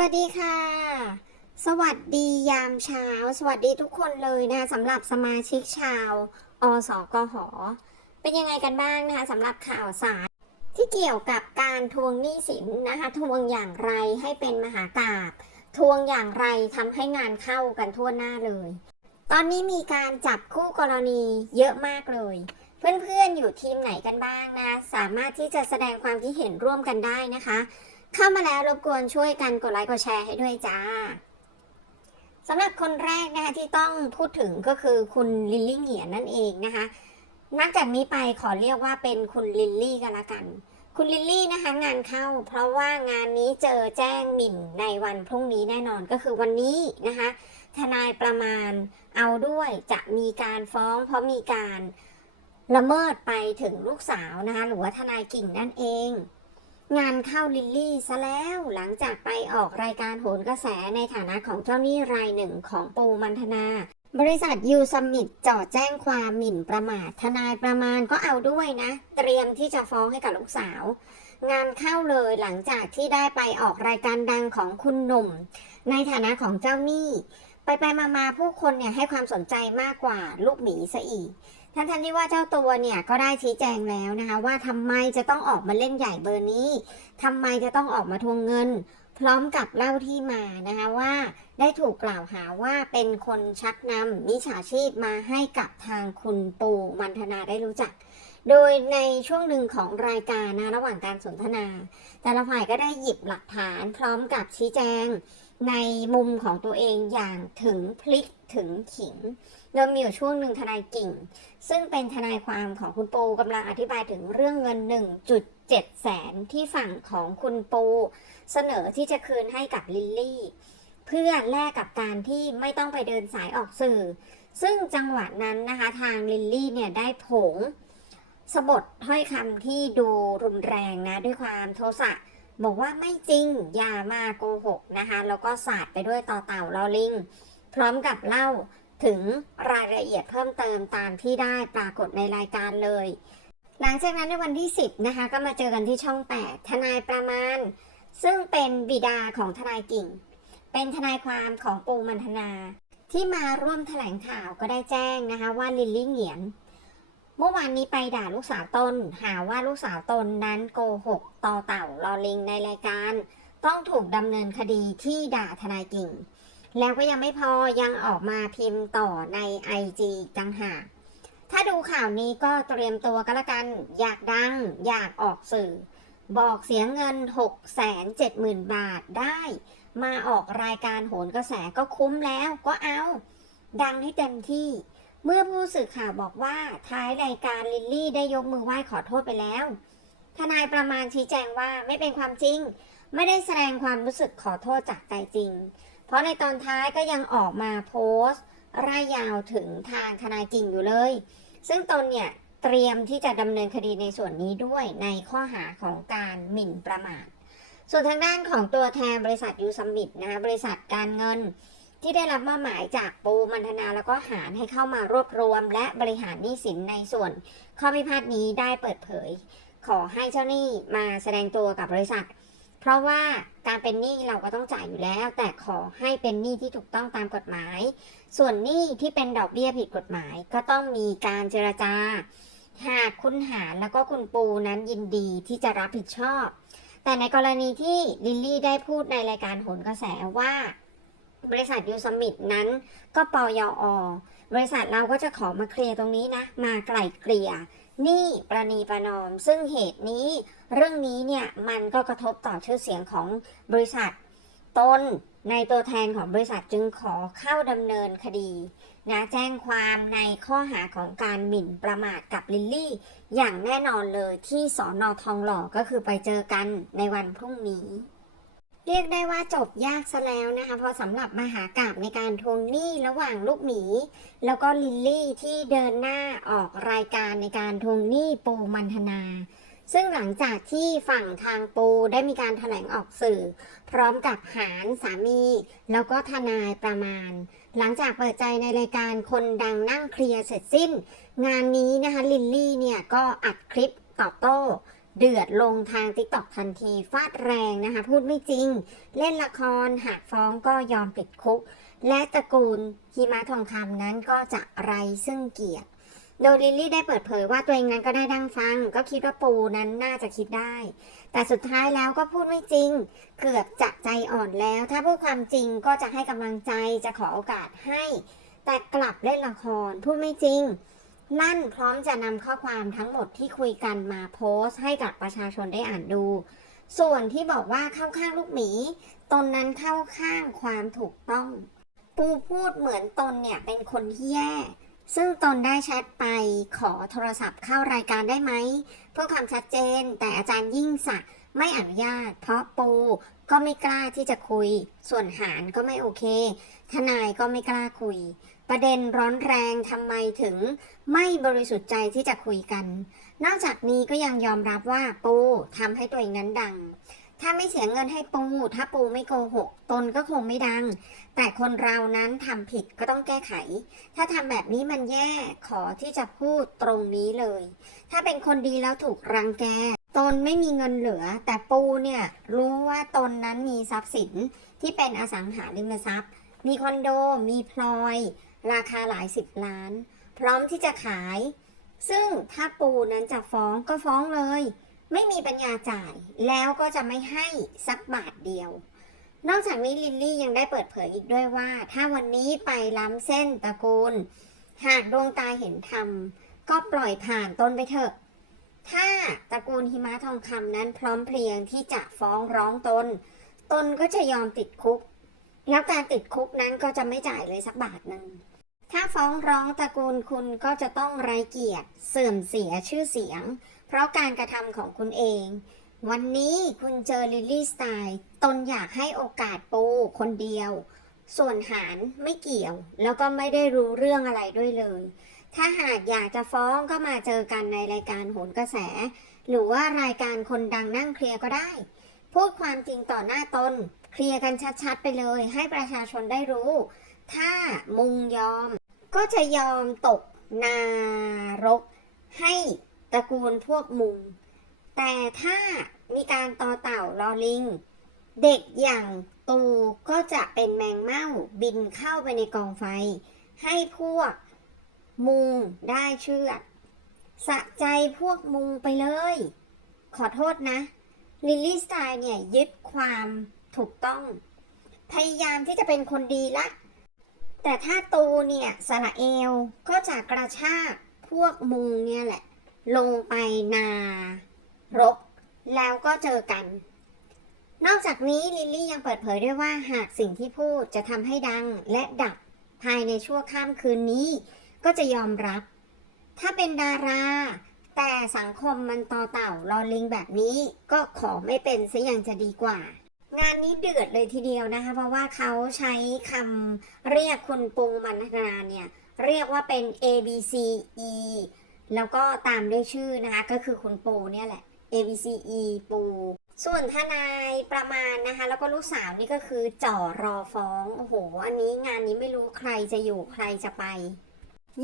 สวัสดีค่ะ สวัสดียามเช้า สวัสดีทุกคนเลยนะคะสำหรับสมาชิกชาวอสกหอ เป็นยังไงกันบ้างนะคะสำหรับข่าวสารที่เกี่ยวกับการทวงหนี้สินนะคะทวงอย่างไรให้เป็นมหากาบทวงอย่างไรทำให้งานเข้ากันทั่วหน้าเลย ตอนนี้มีการจับคู่กรณีเยอะมากเลย เพื่อนๆอยู่ทีมไหนกันบ้างนะ สามารถที่จะแสดงความคิดเห็นร่วมกันได้นะคะ เข้ามาแล้วรบกวนช่วยกันกดไลค์กดแชร์ให้ด้วยจ้าสำหรับคนแรกนะคะที่ต้องพูดถึงก็คือคุณลิลลี่เหงียนนั่นเองนะคะ นับจากนี้ไปขอเรียกว่าเป็นคุณลิลลี่กันละกัน คุณลิลลี่นะคะงานเข้า เพราะว่างานนี้เจอแจ้งหมิ่นในวันพรุ่งนี้แน่นอนก็คือวันนี้นะคะ ทนายประมาณเอาด้วยจะมีการฟ้อง เพราะมีการละเมิดไปถึงลูกสาวนะคะหรือว่าทนายกิ่งนั่นเอง งานเข้าลิลลี่ซะแล้วหลังจากไปออกรายการโหนกระแสในฐานะของเจ้าหนี้รายหนึ่งของปูมันธนา บริษัทยูสมิธจอดแจ้งความหมิ่นประมาททนายประมาณก็เอาด้วยนะ เตรียมที่จะฟ้องให้กับลูกสาว งานเข้าเลยหลังจากที่ได้ไปออกรายการดังของคุณหนุ่ม ในฐานะของเจ้าหนี้ ไปไปมามาผู้คนเนี่ยให้ความสนใจมากกว่าลูกหมีซะอีก ทั้งทันที่ว่าเจ้าตัวเนี่ยก็ได้ชี้แจงแล้วนะคะ ว่าทำไมจะต้องออกมาเล่นใหญ่เบอร์นี้ทำไมจะต้องออกมาทวงเงิน พร้อมกับเล่าที่มานะคะว่าได้ถูกกล่าวหาว่าเป็นคนชักนำมิจฉาชีพมาให้กับทางคุณปูมันธนาได้รู้จักโดยในช่วงหนึ่งของรายการนะระหว่างการสนทนา แต่ละฝ่ายก็ได้หยิบหลักฐานพร้อมกับชี้แจง ในมุมของตัวเองอย่างถึงพลิกถึงขิงโดยมีอยู่ช่วงหนึ่งทนายกิ่ง ซึ่งเป็นทนายความของคุณปูกำลังอธิบายถึงเรื่องเงิน 1.7 แสนที่ฝั่งของคุณปูเสนอที่จะคืนให้กับลิลลี่ เพื่อแลกกับการที่ไม่ต้องไปเดินสายออกสื่อ ซึ่งจังหวะนั้นนะคะทางลิลลี่เนี่ยได้โผงสะบดถ้อยคำที่ดูรุนแรงนะด้วยความโทสะ บอกว่าไม่จริงอย่ามาโกหกนะคะ แล้วก็สาดไปด้วยต่อเต่าลอลิง พร้อมกับเล่าถึงรายละเอียดเพิ่มเติมตามที่ได้ปรากฏในรายการเลย หลังจากนั้นในวันที่ 10 นะคะ ก็มาเจอกันที่ช่อง 8 ทนายประมาณ ซึ่งเป็นบิดาของทนายกิ่ง เป็นทนายความของปูมันธนา ที่มาร่วมแถลงข่าวก็ได้แจ้งนะคะว่าลิลลี่เหงียน เมื่อวานนี้ไปด่าลูกสาวตน หาว่าลูกสาวตนนั้นโกหกต่อเต่าลอลิงในรายการ ต้องถูกดำเนินคดีที่ด่าทนายกิ่ง แล้วก็ยังไม่พอยังออกมาพิมพ์ต่อใน IG ต่างหากถ้าดูข่าวนี้ก็เตรียมตัวก็แล้วกัน อยากดัง อยากออกสื่อ บอกเสียเงิน 6 7 0 0 0 0 บาทได้ มาออกรายการโหนกระแสก็คุ้มแล้วก็เอา ดังให้เต็มที่ เมื่อผู้สื่อข่าวบอกว่าท้ายรายการลิลลี่ได้ยกมือไหว้ขอโทษไปแล้ว ทนายประมาณชี้แจงว่าไม่เป็นความจริง ไม่ได้แสดงความรู้สึกขอโทษจากใจจริง เพราะในตอนท้ายก็ยังออกมาโพสต์ร่ายยาวถึงทางทนายกิ่งอยู่เลย ซึ่งตนเนี่ยเตรียมที่จะดำเนินคดีในส่วนนี้ด้วยในข้อหาของการหมิ่นประมาท ส่วนทางด้านของตัวแทนบริษัทยูซัมมิตนะบริษัทการเงิน ที่ได้รับมอบหมายจากปูมันธนาแล้วก็หารให้เข้ามารวบรวม และบริหารหนี้สินในส่วน ข้อพิพาทนี้ได้เปิดเผย ขอให้เจ้าหนี้มาแสดงตัวกับบริษัท เพราะว่าการเป็นหนี้เราก็ต้องจ่ายอยู่แล้ว แต่ขอให้เป็นหนี้ที่ถูกต้องตามกฎหมาย ส่วนหนี้ที่เป็นดอกเบี้ยผิดกฎหมาย ก็ต้องมีการเจรจา หากคุณหารแล้วก็คุณปูนั้นยินดีที่จะรับผิดชอบ แต่ในกรณีที่ลิลลี่ได้พูดในรายการโหนกระแสว่า บริษัทยูสมิธนั้นก็ปยออบริษัทเราก็จะขอมาเคลียร์ตรงนี้นะ มาไกล่เกลี่ยนี้ประนีประนอม ซึ่งเหตุนี้ เรื่องนี้เนี่ยมันก็กระทบต่อชื่อเสียงของบริษัทตนในตัวแทนของบริษัทจึงขอเข้าดำเนินคดีนะแจ้งความในข้อหาของการหมิ่นประมาทกับลิลลี่ อย่างแน่นอนเลยที่สอนอทองหล่อก็คือไปเจอกันในวันพรุ่งนี้ เรียกได้ว่าจบยากซะแล้วนะคะ เพราะสำหรับมหากราบในการทวงหนี้ระหว่างลูกหมี แล้วก็ลิลลี่ที่เดินหน้าออกรายการในการทวงหนี้ปูมันธนา ซึ่งหลังจากที่ฝั่งทางปูได้มีการถแถลงออกสื่อ พร้อมกับหารสามี แล้วก็ทนายประมาณ หลังจากเปิดใจในรายการคนดังนั่งเคลียร์เสร็จสิ้น งานนี้นะคะลิลลี่เนี่ยก็อัดคลิปตอบโต้ เดือดลงทางติ๊กต็อกทันทีฟาดแรงนะคะ พูดไม่จริง เล่นละครหากฟ้องก็ยอมติดคุก และตระกูลฮิมาทองคำนั้นก็จะไรซึ่งเกียรติโดยลิลลี่ได้เปิดเผยว่าตัวเองนั้นก็ได้ดังฟัง ก็คิดว่าปูนั้นน่าจะคิดได้ แต่สุดท้ายแล้วก็พูดไม่จริง เกือบจะใจอ่อนแล้ว ถ้าพูดความจริงก็จะให้กำลังใจจะขอโอกาสให้ แต่กลับเล่นละครพูดไม่จริง ลั่นพร้อมจะนำข้อความทั้งหมดที่คุยกันมาโพสต์ให้กับประชาชนได้อ่านดู ส่วนที่บอกว่าเข้าข้างลูกหมี ตนนั้นเข้าข้างความถูกต้อง ปูพูดเหมือนตนเนี่ยเป็นคนที่แย่ ซึ่งตนได้แชทไปขอโทรศัพท์เข้ารายการได้ไหม เพื่อความชัดเจนแต่อาจารย์ยิ่งศักดิ์ไม่อนุญาต เพราะปูก็ไม่กล้าที่จะคุย ส่วนหารก็ไม่โอเค ทนายก็ไม่กล้าคุย ประเด็นร้อนแรงทำไมถึงไม่บริสุทธิ์ใจที่จะคุยกัน นอกจากนี้ก็ยังยอมรับว่าปูทำให้ตัวเองนั้นดัง ถ้าไม่เสียเงินให้ปู ถ้าปูไม่โกหก ตนก็คงไม่ดัง แต่คนเรานั้นทำผิดก็ต้องแก้ไข ถ้าทำแบบนี้มันแย่ขอที่จะพูดตรงนี้เลย ถ้าเป็นคนดีแล้วถูกรังแกตนไม่มีเงินเหลือ แต่ปูเนี่ยรู้ว่าตนนั้นมีทรัพย์สินที่เป็นอสังหาริมทรัพย์ มีคอนโด มีพลอย ราคาหลายสิบล้าน พร้อมที่จะขาย ซึ่งถ้าปูนั้นจะฟ้องก็ฟ้องเลย ไม่มีปัญญาจ่าย แล้วก็จะไม่ให้สักบาทเดียว นอกจากนี้ลิลลี่ยังได้เปิดเผยอีกด้วยว่า ถ้าวันนี้ไปล้ำเส้นตระกูล หากดวงตาเห็นธรรมก็ปล่อยผ่านตนไปเถอะ ถ้าตระกูลหิมะทองคำนั้นพร้อมเพรียงที่จะฟ้องร้องตน ตนก็จะยอมติดคุก แล้วการติดคุกนั้นก็จะไม่จ่ายเลยสักบาทหนึ่ง ถ้าฟ้องร้องตระกูลคุณก็จะต้องไร้เกียรติ เสื่อมเสียชื่อเสียง เพราะการกระทำของคุณเอง วันนี้คุณเจอลิลลี่สไตล์ตนอยากให้โอกาสปูคนเดียว ส่วนหารไม่เกี่ยว แล้วก็ไม่ได้รู้เรื่องอะไรด้วยเลย ถ้าหากอยากจะฟ้องก็มาเจอกันในรายการโหนกระแส หรือว่ารายการคนดังนั่งเคลียร์ก็ได้ พูดความจริงต่อหน้าตน เคลียร์กันชัดๆไปเลย ให้ประชาชนได้รู้ ถ้ามุงยอม ก็จะยอมตกนารก ให้ตระกูลพวกมุง แต่ถ้ามีการต่อเต่าลอลิง เด็กอย่างตูก็จะเป็นแมงเม่าบินเข้าไปในกองไฟ ให้พวกมุงได้เชื่อสะใจพวกมุงไปเลย ขอโทษนะ ลิลลี่สไตล์เนี่ยยึดความถูกต้อง พยายามที่จะเป็นคนดีละ แต่ถ้าตูเนี่ยสละเอวก็จะกระชากพวกมุงเนี่ยแหละ ลงไปนารก แล้วก็เจอกัน นอกจากนี้ลิลลี่ยังเปิดเผยด้วยว่าหากสิ่งที่พูดจะทำให้ดังและดับภายในชั่วข้ามคืนนี้ ก็จะยอมรับ ถ้าเป็นดารา แต่สังคมมันต่อเต่ารอลิงแบบนี้ก็ขอไม่เป็นซะอย่างจะดีกว่า งานนี้เดือดเลยทีเดียวนะคะ เพราะว่าเขาใช้คำเรียกคุณปูมันธนาเนี่ย เรียกว่าเป็น A B C E แล้วก็ตามด้วยชื่อนะคะ ก็คือคุณปูเนี่ยแหละ A B C E ปู ส่วนทนายประมาณนะคะ แล้วก็ลูกสาวนี่ก็คือจ่อรอฟ้อง โอ้โห อันนี้งานนี้ไม่รู้ใครจะอยู่ใครจะไป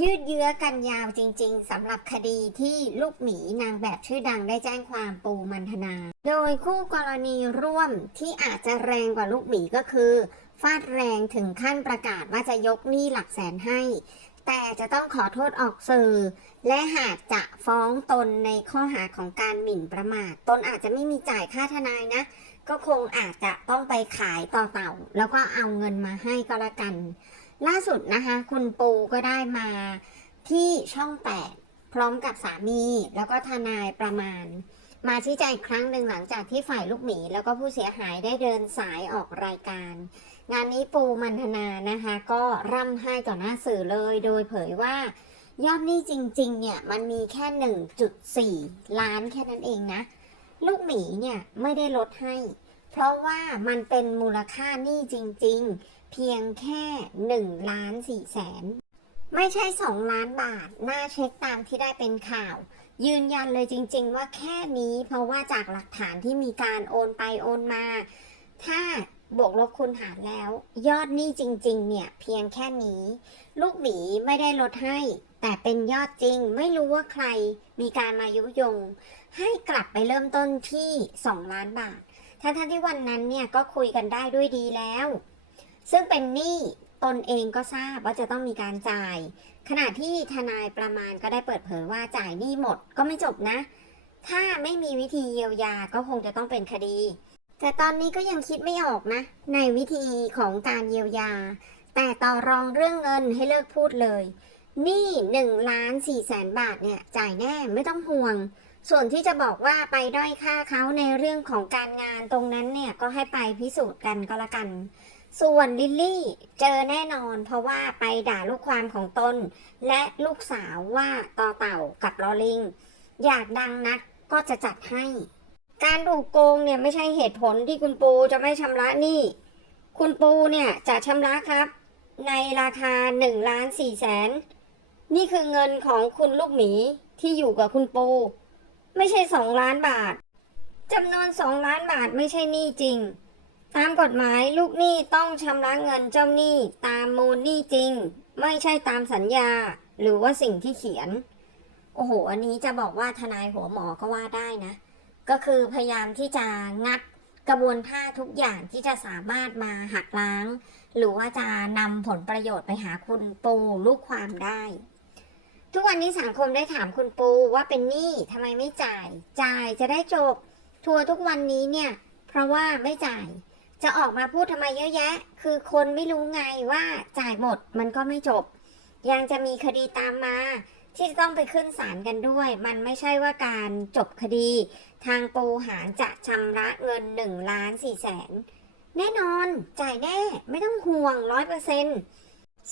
ยืดเยื้อกันยาวจริงๆสำหรับคดีที่ลูกหมีนางแบบชื่อดังได้แจ้งความปูมันธนา โดยคู่กรณีร่วมที่อาจจะแรงกว่าลูกหมีก็คือ ฟาดแรงถึงขั้นประกาศว่าจะยกหนี้หลักแสนให้ แต่จะต้องขอโทษออกสื่อ และหากจะฟ้องตนในข้อหาของการหมิ่นประมาท ตนอาจจะไม่มีจ่ายค่าทนายนะ ก็คงอาจจะต้องไปขายต่อเต่า แล้วก็เอาเงินมาให้ก็แล้วกัน ล่าสุดนะคะ คุณปูก็ได้มาที่ช่อง8พร้อมกับสามี แล้วก็ทนายประมาณ มาชี้แจงครั้งหนึ่งหลังจากที่ฝ่ายลูกหมี แล้วก็ผู้เสียหายได้เดินสายออกรายการ งานนี้ปูมันธนานะคะ ก็ร่ำไห้ต่อหน้าสื่อเลย โดยเผยว่ายอดหนี้จริง ๆ เนี่ย มันมีแค่ 1.4 ล้านแค่นั้นเองนะ ลูกหมีเนี่ย ไม่ได้ลดให้ เพราะว่ามันเป็นมูลค่าหนี้จริง ๆ เพียงแค่1ล้าน4แสนไม่ใช่ 2 ล้านบาท น่าเช็คตามที่ได้เป็นข่าว ยืนยันเลยจริง ๆ ว่าแค่นี้เพราะว่าจากหลักฐานที่มีการโอนไปโอนมา ถ้าบวกลบคูณหารแล้ว ยอดหนี้จริง ๆ เนี่ย เพียงแค่นี้ ลูกหมีไม่ได้ลดให้ แต่เป็นยอดจริง ไม่รู้ว่าใครมีการมายุยง ให้กลับไปเริ่มต้นที่ 2 ล้านบาททั้งทที่วันนั้นเนี่ยก็คุยกันได้ด้วยดีแล้ว ซึ่งเป็นหนี้ตนเองก็ทราบว่าจะต้องมีการจ่าย ขณะที่ทนายประมาณก็ได้เปิดเผยว่าจ่ายหนี้หมดก็ไม่จบนะ ถ้าไม่มีวิธีเยียวยาก็คงจะต้องเป็นคดี แต่ตอนนี้ก็ยังคิดไม่ออกนะ ในวิธีของการเยียวยา แต่ต่อรองเรื่องเงินให้เลิกพูดเลยหนี้หนึ่งล้านสี่แสนบาทเนี่ยจ่ายแน่ไม่ต้องห่วง ส่วนที่จะบอกว่าไปด้อยค่าเขาในเรื่องของการงานตรงนั้นเนี่ยก็ให้ไปพิสูจน์กันก็แล้วกัน ส่วนลิลลี่เจอแน่นอน เพราะว่าไปด่าลูกความของตน และลูกสาวว่าต่อเต่ากับลอลิง อยากดังนักก็จะจัดให้ การถูกโกงเนี่ยไม่ใช่เหตุผลที่คุณปูจะไม่ชำระหนี้ คุณปูเนี่ยจะชำระครับ ในราคา1ล้าน4แสนนี่คือเงินของคุณลูกหมีที่อยู่กับคุณปู ไม่ใช่ 2 ล้านบาทจำนวน 2 ล้านบาทไม่ใช่หนี้จริง ตามกฎหมายลูกหนี้ต้องชำระเงินเจ้าหนี้ตามมูลหนี้จริง ไม่ใช่ตามสัญญา หรือว่าสิ่งที่เขียน โอ้โห อันนี้จะบอกว่าทนายหัวหมอก็ว่าได้นะ ก็คือพยายามที่จะงัดกระบวนท่าทุกอย่างที่จะสามารถมาหักล้าง หรือว่าจะนำผลประโยชน์ไปหาคุณปูลูกความได้ ทุกวันนี้สังคมได้ถามคุณปูว่าเป็นหนี้ทำไมไม่จ่าย จ่ายจะได้จบ ทัวร์ทุกวันนี้เนี่ย เพราะว่าไม่จ่าย จะออกมาพูดทำไมเยอะแยะ คือคนไม่รู้ไงว่าจ่ายหมดมันก็ไม่จบ ยังจะมีคดีตามมา ที่จะต้องไปขึ้นศาลกันด้วย มันไม่ใช่ว่าการจบคดี ทางปูหารจะชำระเงิน1ล้าน4แสนแน่นอนจ่ายแน่ไม่ต้องห่วงร้อยเปอร์เซ็นต์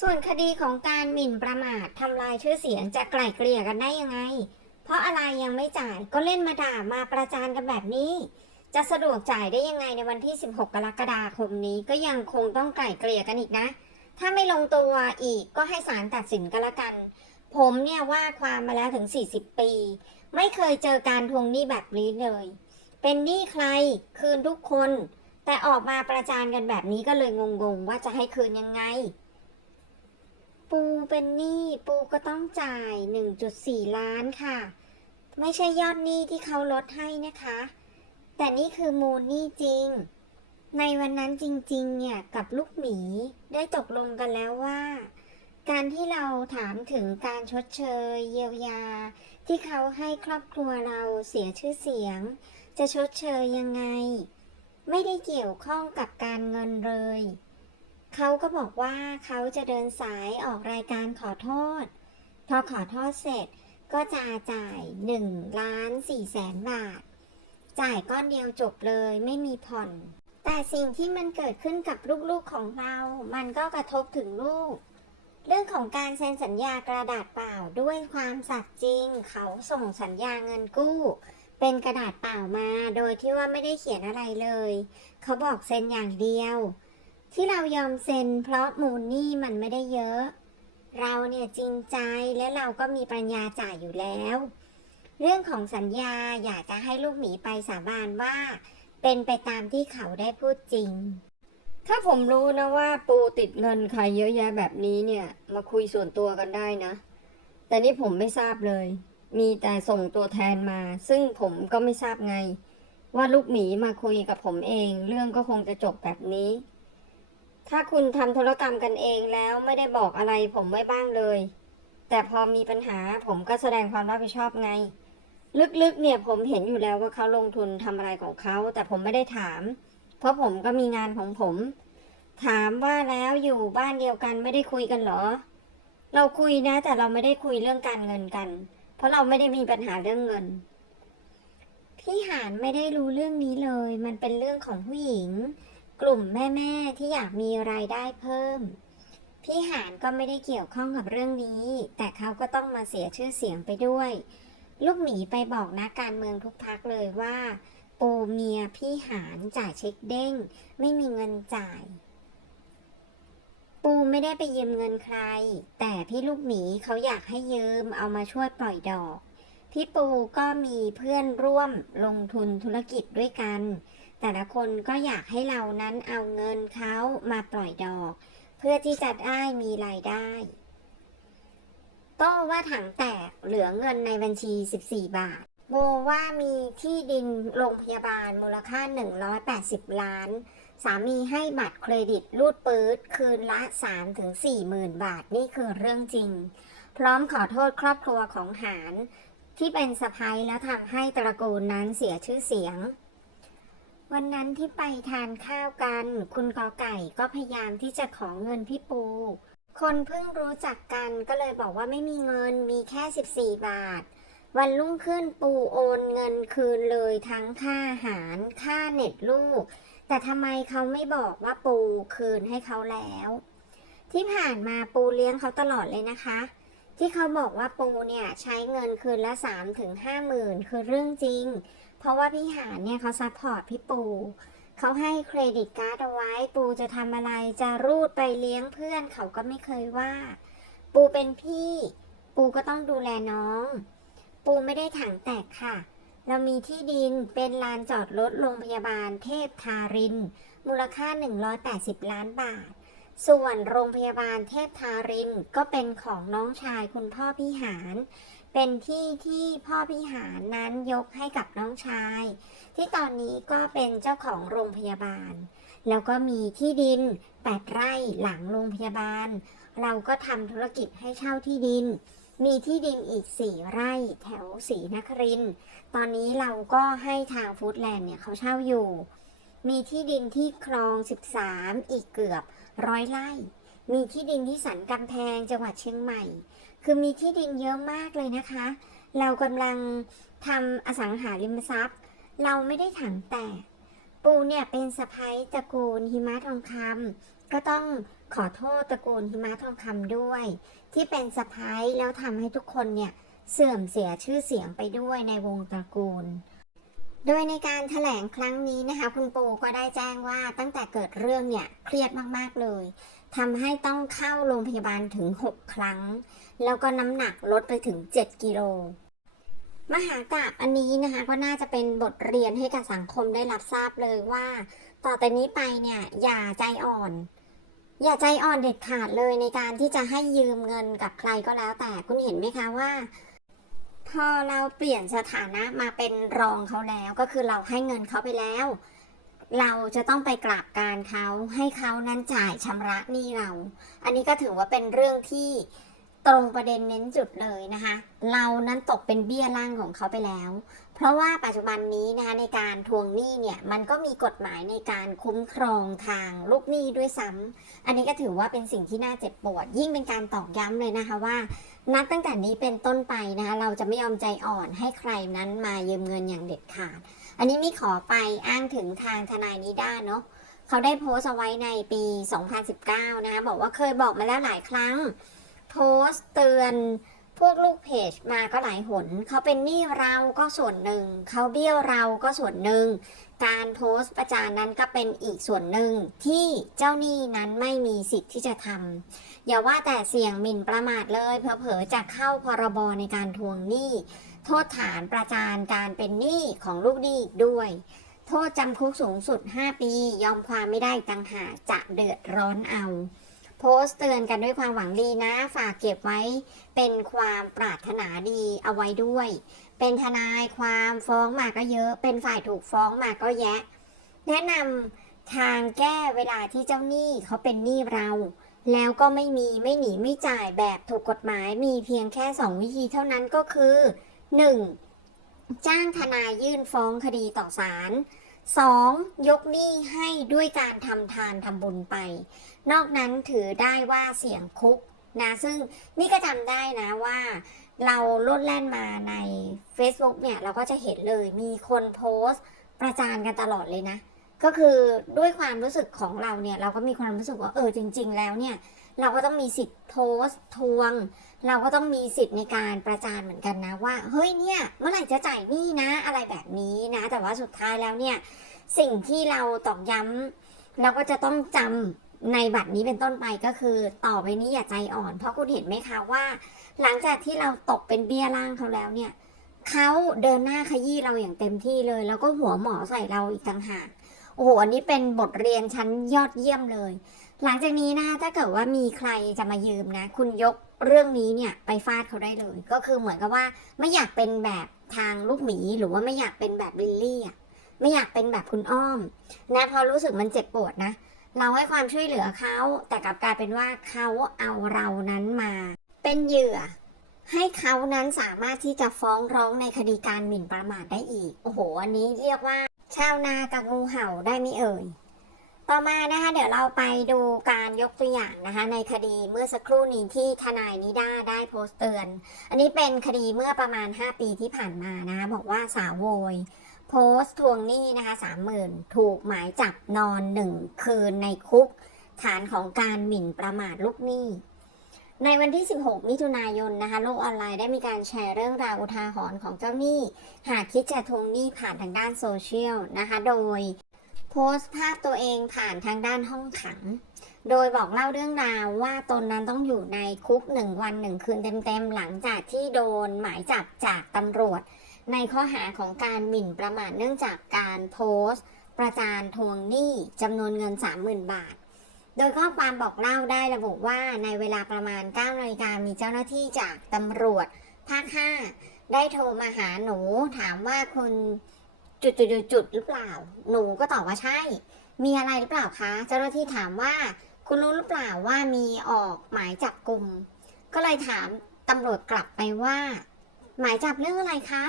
ส่วนคดีของการหมิ่นประมาททำลายชื่อเสียงจะไกล่เกลี่ยกันได้ยังไง เพราะอะไรยังไม่จ่ายก็เล่นมาด่ามาประจานกันแบบนี้ จะสะดวกจ่ายได้ยังไงในวันที่ 16 กรกฎาคมนี้ก็ยังคงต้องไกล่เกลี่ยกันอีกนะ ถ้าไม่ลงตัวอีกก็ให้ศาลตัดสินก็แล้วกัน ผมเนี่ยว่าความมาแล้วถึง 40 ปี ไม่เคยเจอการทวงหนี้แบบนี้เลย เป็นหนี้ใครคืนทุกคน แต่ออกมาประจานกันแบบนี้ก็เลยงงๆ ว่าจะให้คืนยังไง ปูเป็นหนี้ปูก็ต้องจ่าย 1.4 ล้านค่ะ ไม่ใช่ยอดหนี้ที่เขาลดให้นะคะ แต่นี่คือมูลนี้จริง ในวันนั้นจริง ๆ เนี่ยกับลูกหมีได้ตกลงกันแล้วว่า การที่เราถามถึงการชดเชย เยียวยา ที่เขาให้ครอบครัวเราเสียชื่อเสียง จะชดเชยยังไง ไม่ได้เกี่ยวข้องกับการเงินเลย เขาก็บอกว่าเขาจะเดินสายออกรายการขอโทษ พอขอโทษเสร็จก็จะจ่าย1ล้าน4แสนบาท จ่ายก้อนเดียวจบเลยไม่มีผ่อน แต่สิ่งที่มันเกิดขึ้นกับลูกๆของเรา มันก็กระทบถึงลูก เรื่องของการเซ็นสัญญากระดาษเปล่าด้วยความสัตย์จริง เขาส่งสัญญาเงินกู้ เป็นกระดาษเปล่ามาโดยที่ว่าไม่ได้เขียนอะไรเลย เขาบอกเซ็นอย่างเดียว ที่เรายอมเซ็นเพราะมูลนี้มันไม่ได้เยอะ เราเนี่ยจริงใจและเราก็มีปัญญาจ่ายอยู่แล้ว เรื่องของสัญญาอยากจะให้ลูกหมีไปสาบานว่า เป็นไปตามที่เขาได้พูดจริง ถ้าผมรู้นะว่าปูติดเงินใครเยอะแยะแบบนี้เนี่ยมาคุยส่วนตัวกันได้นะ แต่นี่ผมไม่ทราบเลย มีแต่ส่งตัวแทนมา ซึ่งผมก็ไม่ทราบไง ว่าลูกหมีมาคุยกับผมเอง เรื่องก็คงจะจบแบบนี้ ถ้าคุณทำธุรกรรมกันเองแล้วไม่ได้บอกอะไรผมไว้บ้างเลย แต่พอมีปัญหาผมก็แสดงความรับผิดชอบไง ลึกๆ เนี่ยผมเห็นอยู่แล้วว่าเขาลงทุนทำอะไรของเขา แต่ผมไม่ได้ถาม เพราะผมก็มีงานของผม ถามว่าแล้วอยู่บ้านเดียวกันไม่ได้คุยกันเหรอ เราคุยนะ แต่เราไม่ได้คุยเรื่องการเงินกัน เพราะเราไม่ได้มีปัญหาเรื่องเงิน พี่หานไม่ได้รู้เรื่องนี้เลย มันเป็นเรื่องของผู้หญิง กลุ่มแม่ๆที่อยากมีรายได้เพิ่มพี่หานก็ไม่ได้เกี่ยวข้องกับเรื่องนี้ แต่เขาก็ต้องมาเสียชื่อเสียงไปด้วย ลูกหมีไปบอกนักการเมืองทุกพักเลยว่า ปูเมียพี่หานจ่ายเช็คเด้ง ไม่มีเงินจ่าย ปูไม่ได้ไปยืมเงินใคร แต่พี่ลูกหมีเขาอยากให้ยืมเอามาช่วยปล่อยดอกพี่ปูก็มีเพื่อนร่วมลงทุนธุรกิจด้วยกัน แต่ละคนก็อยากให้เรานั้นเอาเงินเขามาปล่อยดอก เพื่อที่จะได้มีรายได้ โต้ว่าถังแตกเหลือเงินในบัญชี 14 บาท โบว่ามีที่ดินโรงพยาบาลมูลค่า 180 ล้าน สามีให้บัตรเครดิตรูดปื๊ดคืนละ 3-4หมื่นบาทนี่คือเรื่องจริง พร้อมขอโทษครอบครัวของหารที่เป็นสะพ้ยแล้วทำให้ตระกูลนั้นเสียชื่อเสียง วันนั้นที่ไปทานข้าวกัน คุณกอไก่ก็พยายามที่จะขอเงินพี่ปู คนเพิ่งรู้จักกันก็เลยบอกว่าไม่มีเงินมีแค่ 14 บาท วันรุ่งขึ้นปูโอนเงินคืนเลยทั้งค่าอาหารค่าเน็ตลูก แต่ทำไมเขาไม่บอกว่าปูคืนให้เขาแล้ว ที่ผ่านมาปูเลี้ยงเขาตลอดเลยนะคะ ที่เขาบอกว่าปูเนี่ยใช้เงินคืนละ3ถึง5หมื่นคือเรื่องจริง เพราะว่าพี่หานเนี่ยเขาซัพพอร์ตพี่ปู เขาให้เครดิตการ์ดเอาไว้ ปูจะทำอะไรจะรูดไปเลี้ยงเพื่อนเขาก็ไม่เคยว่า ปูเป็นพี่ ปูก็ต้องดูแลน้อง ปูไม่ได้ถังแตกค่ะ เรามีที่ดินเป็นลานจอดรถโรงพยาบาลเทพทาริน มูลค่า 180 ล้านบาท ส่วนโรงพยาบาลเทพทารินก็เป็นของน้องชายคุณพ่อพี่หาร เป็นที่ที่พ่อพี่หารนั้นยกให้กับน้องชาย ที่ตอนนี้ก็เป็นเจ้าของโรงพยาบาล แล้วก็มีที่ดิน8ไร่หลังโรงพยาบาล เราก็ทำธุรกิจให้เช่าที่ดิน มีที่ดินอีก4ไร่แถวศรีนครินตอนนี้เราก็ให้ทางฟู้ดแลนด์เนี่ยเขาเช่าอยู่ มีที่ดินที่คลอง 13 อีกเกือบร้อยไร่ มีที่ดินที่สันกำแพงจังหวัดเชียงใหม่ คือมีที่ดินเยอะมากเลยนะคะ เรากำลังทำอสังหาริมทรัพย์ เราไม่ได้ถังแตก ปูเนี่ยเป็นสะพ้ายตระกูลหิมะทองคำก็ต้องขอโทษตระกูลหิมะทองคำด้วย ที่เป็นสะพ้ายแล้วทำให้ทุกคนเนี่ยเสื่อมเสียชื่อเสียงไปด้วยในวงตระกูล โดยในการแถลงครั้งนี้นะคะ คุณปูก็ได้แจ้งว่าตั้งแต่เกิดเรื่องเนี่ยเครียดมาก ๆ เลย ทำให้ต้องเข้าโรงพยาบาลถึง 6 ครั้ง แล้วก็น้ำหนักลดไปถึง 7 กิโล มหากราบอันนี้นะคะก็น่าจะเป็นบทเรียนให้กับสังคมได้รับทราบเลยว่า ต่อแต่นี้ไปเนี่ยอย่าใจอ่อน อย่าใจอ่อนเด็ดขาดเลยในการที่จะให้ยืมเงินกับใครก็แล้ว แต่คุณเห็นไหมคะว่าพอเราเปลี่ยนสถานะมาเป็นรองเขาแล้วก็คือเราให้เงินเขาไปแล้ว เราจะต้องไปกราบการเขาให้เขานั้นจ่ายชำระหนี้เรา อันนี้ก็ถือว่าเป็นเรื่องที่ตรงประเด็นเน้นจุดเลยนะคะ เรานั้นตกเป็นเบี้ยล่างของเขาไปแล้ว เพราะว่าปัจจุบันนี้นะคะในการทวงหนี้เนี่ยมันก็มีกฎหมายในการคุ้มครองทางลูกหนี้ด้วยซ้ำอันนี้ก็ถือว่าเป็นสิ่งที่น่าเจ็บปวด ยิ่งเป็นการตอกย้ำเลยนะคะว่า นับตั้งแต่นี้เป็นต้นไปนะคะเราจะไม่ยอมใจอ่อนให้ใครนั้นมายืมเงินอย่างเด็ดขาด อันนี้มีขอไปอ้างถึงทางทนายนิด้าเนาะเขาได้โพสต์เอาไว้ในปี 2019 นะคะบอกว่าเคยบอกมาแล้วหลายครั้ง โพสต์เตือนพวกลูกเพจมาก็หลายหน เขาเป็นหนี้เราก็ส่วนหนึ่ง เขาเบี้ยวเราก็ส่วนหนึ่ง การโพสต์ประจานนั้นก็เป็นอีกส่วนหนึ่งที่เจ้าหนี้นั้นไม่มีสิทธิ์ที่จะทำอย่าว่าแต่เสี่ยงหมิ่นประมาทเลยเผลอๆจะเข้าพรบในการทวงหนี้ โทษฐานประจานการเป็นหนี้ของลูกหนี้อีกด้วย โทษจำคุกสูงสุด 5 ปี ยอมความไม่ได้ต่างหากจะเดือดร้อนเอา โพสต์เตือนกันด้วยความหวังดีนะ ฝากเก็บไว้ เป็นความปรารถนาดีเอาไว้ด้วย เป็นทนายความฟ้องมาก็เยอะ เป็นฝ่ายถูกฟ้องมาก็แยะ แนะนำทางแก้เวลาที่เจ้าหนี้เขาเป็นหนี้เราแล้วก็ไม่มีไม่หนีไม่จ่ายแบบถูกกฎหมายมีเพียงแค่ 2 วิธีเท่านั้นก็คือ 1. จ้างทนายยื่นฟ้องคดีต่อศาล 2. ยกหนี้ให้ด้วยการทำทานทำบุญไป นอกนั้นถือได้ว่าเสี่ยงคุกนะ ซึ่งนี่ก็จำได้นะว่าเราลดแล่นมาใน Facebook เนี่ย เราก็จะเห็นเลยมีคนโพสต์ประจานกันตลอดเลยนะ ก็คือด้วยความรู้สึกของเราเนี่ย เราก็มีความรู้สึกว่า เออจริง ๆ แล้วเนี่ย เราก็ต้องมีสิทธิ์โพสต์ทวง เราก็ต้องมีสิทธิ์ในการประจานเหมือนกันนะว่า เฮ้ยเนี่ยเมื่อไหร่จะจ่ายหนี้นะอะไรแบบนี้นะ แต่ว่าสุดท้ายแล้วเนี่ยสิ่งที่เราตอกย้ำเราก็จะต้องจำในบัตรนี้เป็นต้นไปก็คือต่อไปนี้อย่าใจอ่อน เพราะคุณเห็นไหมคะว่า หลังจากที่เราตกเป็นเบี้ยล่างเขาแล้วเนี่ยเขาเดินหน้าขยี้เราอย่างเต็มที่เลย แล้วก็หัวหมอใส่เราอีกต่างหากโอ้โหอันนี้เป็นบทเรียนชั้นยอดเยี่ยมเลย หลังจากนี้นะถ้าเกิดว่ามีใครจะมายืมนะ คุณยก เรื่องนี้เนี่ยไปฟาดเขาได้เลย ก็คือเหมือนกับว่าไม่อยากเป็นแบบทางลูกหมีหรือว่าไม่อยากเป็นแบบลิลลี่อะไม่อยากเป็นแบบคุณอ้อมนะพอรู้สึกมันเจ็บปวดนะ เราให้ความช่วยเหลือเขาแต่กลับกลายเป็นว่าเขาเอาเรานั้นมา เป็นเหยื่อ ให้เขานั้นสามารถที่จะฟ้องร้องในคดีการหมิ่นประมาทได้อีก โอ้โห อันนี้เรียกว่า ชาวนากับงูเห่าได้ไม่เอ่ย ต่อมานะคะเดี๋ยวเราไปดูการยกตัวอย่างนะคะในคดีเมื่อสักครู่นี้ที่ทนายนิด้าได้โพสต์เตือน อันนี้เป็นคดีเมื่อประมาณ 5 ปีที่ผ่านมานะคะบอกว่าสาวโวย โพสต์ทวงหนี้นะคะสามหมื่นถูกหมายจับนอนหนึ่งคืนในคุก ฐานของการหมิ่นประมาทลูกหนี้ ในวันที่ 16 มิถุนายนนะคะโลกออนไลน์ได้มีการแชร์เรื่องราวอุทาหรณ์ของเจ้าหนี้ หากคิดจะทวงหนี้ผ่านทางด้านโซเชียลนะคะโดย โพสต์ภาพตัวเองผ่านทางด้านห้องขัง โดยบอกเล่าเรื่องราวว่าตนนั้นต้องอยู่ในคุกหนึ่งวันหนึ่งคืนเต็มๆ หลังจากที่โดนหมายจับจากตำรวจ ในข้อหาของการหมิ่นประมาทเนื่องจากการโพสต์ ประจานทวงหนี้จำนวนเงิน 30,000 บาท โดยข้อความบอกเล่าได้ระบุว่าในเวลาประมาณ9นาฬิกามีเจ้าหน้าที่จากตำรวจภาค 5 ได้โทรมาหาหนูถามว่าคุณ จุดจุดจุดจุดหรือเปล่า หนูก็ตอบว่าใช่ มีอะไรหรือเปล่าคะ เจ้าหน้าที่ถามว่า คุณรู้หรือเปล่าว่ามีออกหมายจับกลุ่ม ก็เลยถามตำรวจกลับไปว่า หมายจับเรื่องอะไรคะ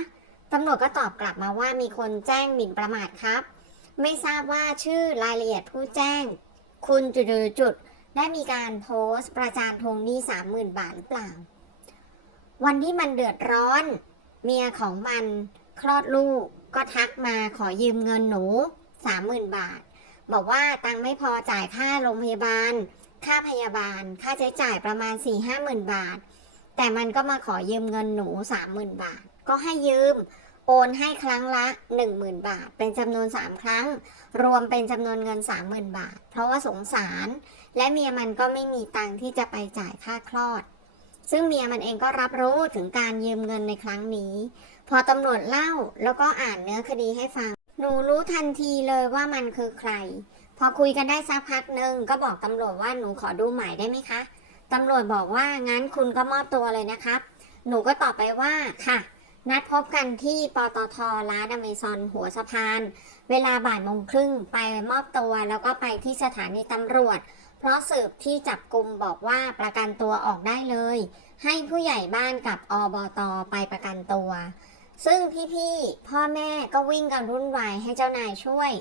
ตำรวจก็ตอบกลับมาว่ามีคนแจ้งหมิ่นประมาทครับ ไม่ทราบว่าชื่อรายละเอียดผู้แจ้ง คุณจุดๆจุดได้มีการโพสต์ประจานทวงหนี้สามหมื่นบาทหรือเปล่า วันที่มันเดือดร้อน เมียของมันคลอดลูก ก็ทักมาขอยืมเงินหนูสามหมื่นบาท บอกว่าตังไม่พอจ่ายค่าโรงพยาบาล ค่าพยาบาล ค่าใช้จ่ายประมาณสี่ห้าหมื่นบาท แต่มันก็มาขอยืมเงินหนูสามหมื่นบาท ก็ให้ยืม โอนให้ครั้งละ 10,000 บาท เป็นจำนวน 3 ครั้ง รวมเป็นจำนวนเงิน 30,000 บาท เพราะว่าสงสาร และเมียมันก็ไม่มีตังที่จะไปจ่ายค่าคลอด ซึ่งเมียมันเองก็รับรู้ถึงการยืมเงินในครั้งนี้ พอตำรวจเล่าแล้วก็อ่านเนื้อคดีให้ฟัง หนูรู้ทันทีเลยว่ามันคือใคร พอคุยกันได้สักพักหนึ่งก็บอกตำรวจว่าหนูขอดูหมายได้ไหมคะตำรวจบอกว่างั้นคุณก็มอบตัวเลยนะครับ หนูก็ตอบไปว่าค่ะ นัดพบกันที่ปตทร้านอเมซอนหัวสะพาน เวลาบ่ายโมงครึ่งไปมอบตัวแล้วก็ไปที่สถานีตำรวจ เพราะสืบที่จับกลุ่มบอกว่าประกันตัวออกได้เลย ให้ผู้ใหญ่บ้านกับอบตไปประกันตัว ซึ่งพี่ๆพ่อแม่ก็วิ่งกันรุ่นวายให้เจ้านายช่วย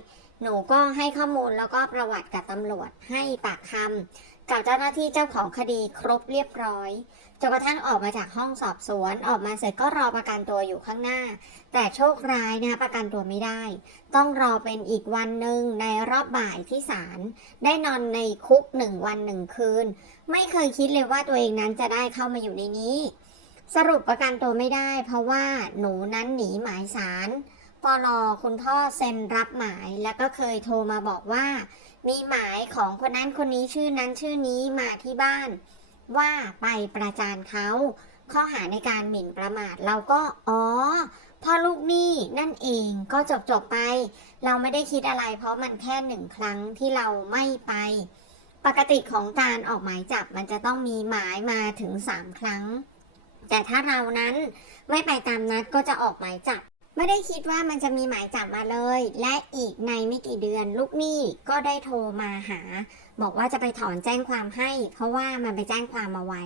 หนูก็ให้ข้อมูลแล้วก็ประวัติกับตำรวจให้ปากคำกับเจ้าหน้าที่เจ้าของคดีครบเรียบร้อย จนกระทั่งออกมาจากห้องสอบสวนออกมาเสร็จก็รอประกันตัวอยู่ข้างหน้า แต่โชคร้ายนะประกันตัวไม่ได้ ต้องรอเป็นอีกวันหนึ่งในรอบบ่ายที่ศาลได้นอนในคุกหนึ่งวันหนึ่งคืน ไม่เคยคิดเลยว่าตัวเองนั้นจะได้เข้ามาอยู่ในนี้ สรุปประกันตัวไม่ได้ เพราะว่าหนูนั้นหนีหมายสารปลอคุณพ่อเซ็นรับหมายแล้วก็เคยโทรมาบอกว่า มีหมายของคนนั้นคนนี้ชื่อนั้นชื่อนี้มาที่บ้าน ว่าไปประจานเขาข้อหาในการหมิ่นประมาทเราก็อ๋อพ่อลูกหนี้นั่นเองก็จบจบไป เราไม่ได้คิดอะไร เพราะมันแค่หนึ่งครั้งที่เราไม่ไป ปกติของการออกหมายจับมันจะต้องมีหมายมาถึงสามครั้ง แต่ถ้าเรานั้นไม่ไปตามนัดก็จะออกหมายจับ ไม่ได้คิดว่ามันจะมีหมายจับมาเลย และอีกในไม่กี่เดือนลูกหนี้ก็ได้โทรมาหา บอกว่าจะไปถอนแจ้งความให้ เพราะว่ามันไปแจ้งความมาไว้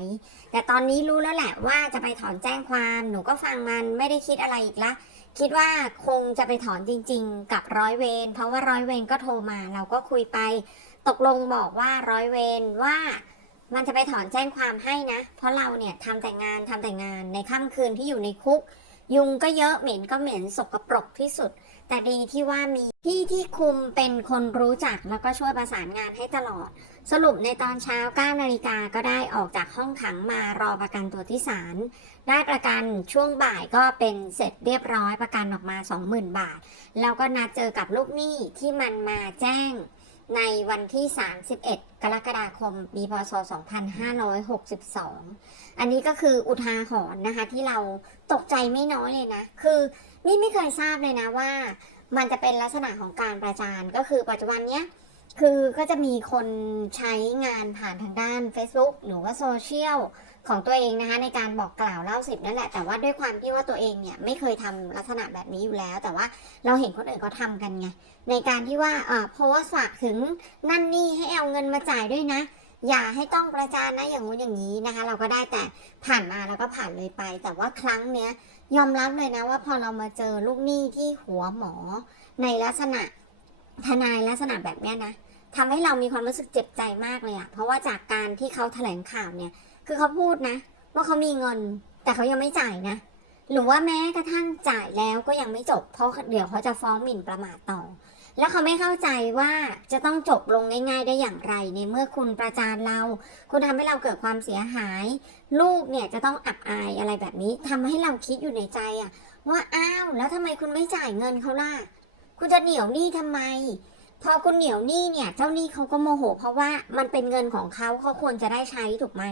แต่ตอนนี้รู้แล้วแหละว่าจะไปถอนแจ้งความหนูก็ฟังมันไม่ได้คิดอะไรอีกละ คิดว่าคงจะไปถอนจริง ๆ กับร้อยเวรเพราะว่าร้อยเวรก็โทรมาเราก็คุยไป ตกลงบอกว่าร้อยเวรว่ามันจะไปถอนแจ้งความให้นะ เพราะเราเนี่ยทำแต่งานทำแต่งานในค่ำคืนที่อยู่ในคุก ยุงก็เยอะเหม็นก็เหม็นสกปรกที่สุด แต่ดีที่ว่ามีพี่ที่คุมเป็นคนรู้จักแล้วก็ช่วยประสานงานให้ตลอด สรุปในตอนเช้า9นาฬิกาก็ได้ออกจากห้องขังมารอประกันตัวที่ศาลได้ประกันช่วงบ่ายก็เป็นเสร็จเรียบร้อยประกันออกมา 20,000 บาท แล้วก็นัดเจอกับลูกหนี้ที่มันมาแจ้งในวันที่ 31 กรกฎาคม ปี พศ 2562 อันนี้ก็คืออุทาหรณ์นะคะ ที่เราตกใจไม่น้อยเลยนะ คือ นี่ไม่เคยทราบเลยนะว่า มันจะเป็นลักษณะของการประจานก็คือปัจจุบันเนี้ยคือก็จะมีคนใช้งานผ่านทางด้าน Facebook หรือว่าโซเชียลของตัวเองนะคะในการบอกกล่าวเล่าสิบนั่นแหละ แต่ว่าด้วยความที่ว่าตัวเองเนี่ยไม่เคยทำลักษณะแบบนี้อยู่แล้ว แต่ว่าเราเห็นคนอื่นเขาทำกันไงในการที่ว่าเออโพสฝากถึงนั่นนี่ให้เอาเงินมาจ่ายด้วยนะ อย่าให้ต้องประจานนะอย่างงู้นอย่างนี้นะคะ เราก็ได้แต่ผ่านมาแล้วก็ผ่านเลยไป แต่ว่าครั้งเนี้ย ยอมรับเลยนะว่าพอเรามาเจอลูกหนี้ที่หัวหมอ ในลักษณะทนายลักษณะแบบเนี้ยนะทำให้เรามีความรู้สึกเจ็บใจมากเลยอะเพราะว่าจากการที่เขาแถลงข่าวเนี่ย คือเขาพูดนะ ว่าเขามีเงิน แต่เขายังไม่จ่ายนะ หรือว่าแม้กระทั่งจ่ายแล้วก็ยังไม่จบ เพราะเดี๋ยวเขาจะฟ้องหมิ่นประมาทต่อ แล้วเขาไม่เข้าใจว่าจะต้องจบลงง่าย ๆ ได้อย่างไร ในเมื่อคุณประจานเรา คุณทำให้เราเกิดความเสียหาย ลูกเนี่ยจะต้องอับอายอะไรแบบนี้ทำให้เราคิดอยู่ในใจอะว่าอ้าวแล้วทำไมคุณไม่จ่ายเงินเขาล่ะคุณจะเหนียวหนี้ทำไม พอคุณเหนียวหนี้เนี่ยเจ้าหนี้เขาก็โมโห เพราะว่ามันเป็นเงินของเขาเขาควรจะได้ใช้ถูกไหม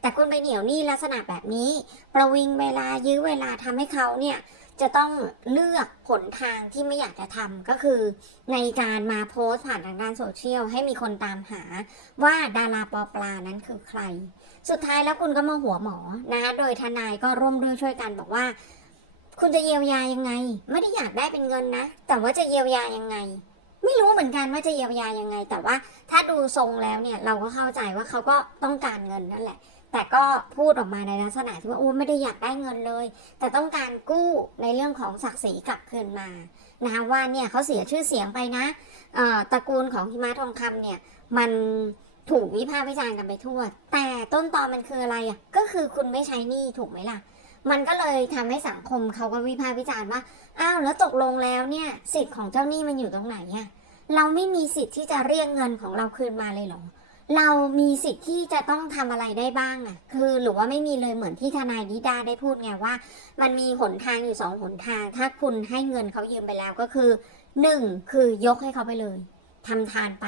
แต่คุณไปเหนียวหนี้ลักษณะแบบนี้ ประวิงเวลายื้อเวลาทำให้เขาเนี่ย จะต้องเลือกผลทางที่ไม่อยากจะทำก็คือ ในการมาโพสผ่านทางด้านโซเชียลให้มีคนตามหาว่าดาราปอปลานั้นคือใคร สุดท้ายแล้วคุณก็มาหัวหมอนะคะโดยทนายก็ร่วมด้วยช่วยกันบอกว่า คุณจะเยียวยายังไง ไม่ได้อยากได้เป็นเงินนะ แต่ว่าจะเยียวยายังไง ไม่รู้เหมือนกันว่าจะเยียวยายังไง แต่ว่าถ้าดูทรงแล้วเนี่ยเราก็เข้าใจว่าเขาก็ต้องการเงินนั่นแหละ แต่ก็พูดออกมาในลักษณะที่ว่าโอ้ไม่ได้อยากได้เงินเลย แต่ต้องการกู้ในเรื่องของศักดิ์ศรีกลับคืนมานะคะว่าเนี่ยเขาเสียชื่อเสียงไปนะเอ่อตระกูลของหิมะทองคำเนี่ยมันถูกวิพากษ์วิจารณ์กันไปทั่ว แต่ต้นตอมันคืออะไรอะก็คือคุณไม่ใช้นี้ถูกไหมล่ะ มันก็เลยทำให้สังคมเขาก็วิพากษ์วิจารณ์ว่าอ้าวแล้วตกลงแล้วเนี่ยสิทธิ์ของเจ้าหนี้มันอยู่ตรงไหนอะเราไม่มีสิทธิ์ที่จะเรียกเงินของเราคืนมาเลยเหรอ เรามีสิทธิ์ที่จะต้องทำอะไรได้บ้างอะ คือหรือว่าไม่มีเลยเหมือนที่ทนายนิดาได้พูดไงว่า มันมีหนทางอยู่สองหนทาง ถ้าคุณให้เงินเขายืมไปแล้วก็คือหนึ่งคือยกให้เขาไปเลยทำทานไป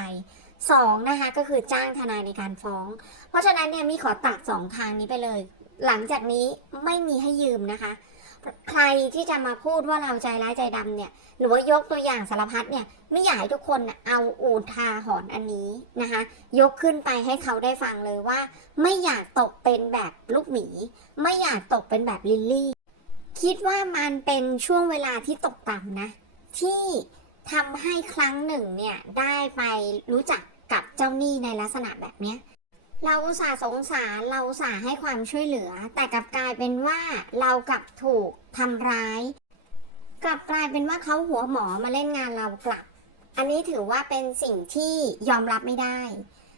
สองนะคะก็คือจ้างทนายในการฟ้อง เพราะฉะนั้นเนี่ยมีขอตัดสองทางนี้ไปเลย หลังจากนี้ไม่มีให้ยืมนะคะ ใครที่จะมาพูดว่าเราใจร้ายใจดำเนี่ย หรือว่ายกตัวอย่างสารพัดเนี่ย ไม่อยากให้ทุกคนเอาอูทาหอนอันนี้นะคะ ยกขึ้นไปให้เขาได้ฟังเลยว่า ไม่อยากตกเป็นแบบลูกหมี ไม่อยากตกเป็นแบบลิลลี่ คิดว่ามันเป็นช่วงเวลาที่ตกต่ำนะ ที่ทำให้ครั้งหนึ่งเนี่ยได้ไปรู้จักกับเจ้าหนี้ในลักษณะแบบเนี้ย เราอุตส่าห์สงสารเราอุตส่าห์ให้ความช่วยเหลือ แต่กลับกลายเป็นว่าเรากลับถูกทำร้าย กลับกลายเป็นว่าเขาหัวหมอมาเล่นงานเรากลับ อันนี้ถือว่าเป็นสิ่งที่ยอมรับไม่ได้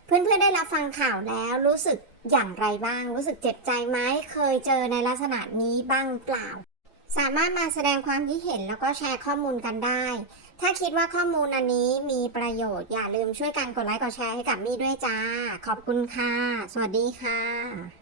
เพื่อนๆได้รับฟังข่าวแล้วรู้สึกอย่างไรบ้าง รู้สึกเจ็บใจไหมเคยเจอในลักษณะนี้บ้างเปล่า สามารถมาแสดงความคิดเห็นแล้วก็แชร์ข้อมูลกันได้ ถ้าคิดว่าข้อมูลอันนี้มีประโยชน์อย่าลืมช่วยกันกดไลค์กดแชร์ให้กับมี่ด้วยจ้า ขอบคุณค่ะ สวัสดีค่ะ